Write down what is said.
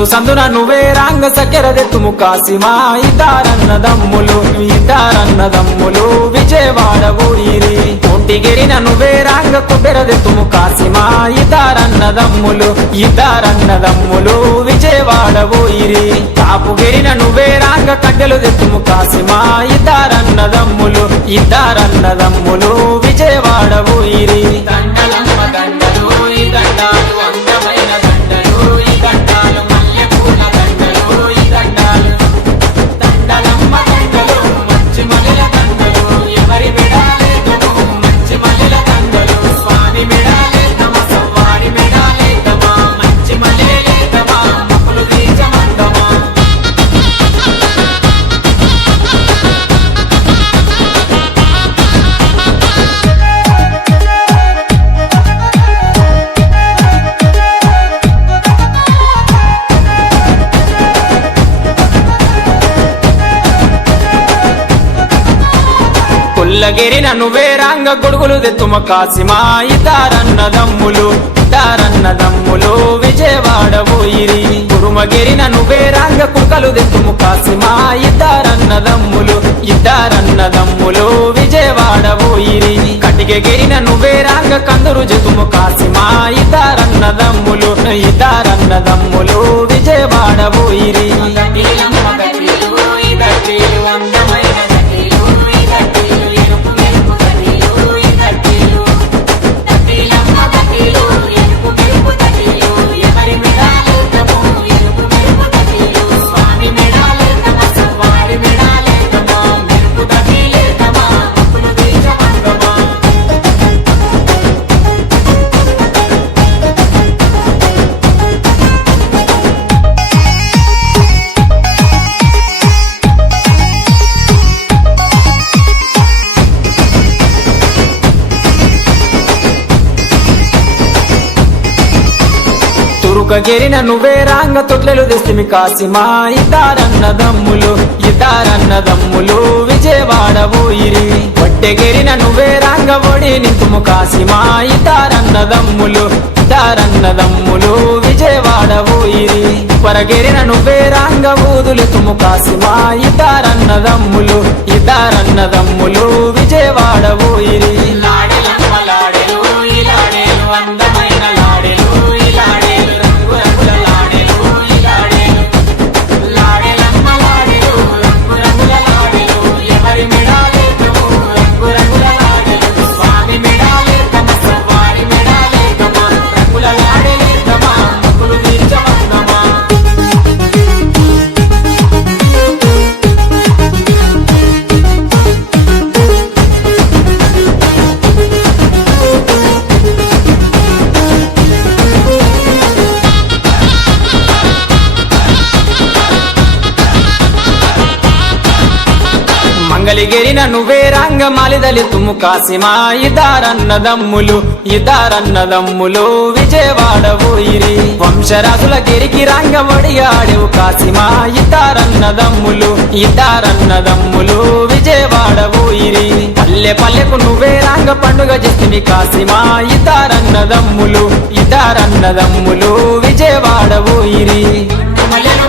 సందు సందున నువ్వే రాంగ సకెరదెత్తుము కాసిమా ఇద్దరన్నదమ్ములు విజయవాడ ఊరిరి ఒంటిగిరిన నువ్వే రాంగ కొబ్బెరదెత్తుము కాసిమా ఇద్దరన్నదమ్ములు విజయవాడ ఊరిరి కాపుగిరిన నువ్వే రాంగ కట్టెలు దెత్తుము కాసిమా ఇద్దరన్నదమ్ములు విజయవాడ ఊరిరి దండలమ్మ దండలు ఈ దండాలు అందమైన దండలు ఈ దండాలు మల్లెపూల దండలు ఈ దండాలు దండలమ్మ దండలు మంచి మల్లెల దండలు ఎవరి మెడాలేదము మంచి మల్లెల దండలు స్వామి మెడాలేదమా సవ్వారి మెడాలేదమా మంచి మల్లెలేదమా మక్కులు తీర్చమందమా కొల్లగిరిన నువ్వే రాంగ గొడుగులు దెత్తుమ కాసిమా ఇద్దరన్నదమ్ములు విజయవాడ ఊరిరి కురుమగిరిన నువ్వే రాంగ కుక్కలు దెత్తుము కాసిమా ఇద్దరన్నదమ్ములు విజయవాడ ఊరిరి కటికెగిరిన నువ్వే రాంగ కందురు జతుము కాసిమా ఇద్దరన్నదమ్ములు విజయవాడ ఊరిరి అందమైన తురుకగిరిన నువ్వే రాంగ తొట్లెలు దెస్తిమి కాసిమా ఇద్దరన్నదమ్ములు విజయవాడ ఊరిరి వట్టెగిరిన నువ్వే రాంగ ఒడి నింతుము కాసిమా ఇద్దరన్నదమ్ములు విజయవాడ ఊరిరి పరగిరిన నువ్వే రాంగ ఊదులెత్తుము కాసిమా ఇద్దరన్నదమ్ములు విజయవాడ ఊరిరి లాడెలమ్మ లాడెలు ఈ లాడేలు అందమైన లాడెలు ఈ లాడేలు రంగు రంగుల లాడెలు ఈ లాడేలు లాడెలమ్మ లాడెలు రంగు రంగుల లాడెలు ఎవరి మెడాలేదము రంగు రంగుల లాడెలు స్వామి మెడాలేదమా సవ్వారి మెడాలేదమా రంగుల లాడెలేదమా మక్కులు తీర్చమందమా మంగళగిరిన నువ్వే రాంగ మాలిదలెత్తుము కాసిమా ఇద్దరన్నదమ్ములు విజయవాడ ఊరిరి వంశరాజుల గిరికి రాంగ ఒడిగాడెవు కాసిమా ఇద్దరన్నదమ్ములు విజయవాడ ఊరిరి పల్లె పల్లెకు నువ్వే రాంగ పండుగ చేస్తివి కాసిమా ఇద్దరన్నదమ్ములు విజయవాడ ఊరిరి మల్లెలు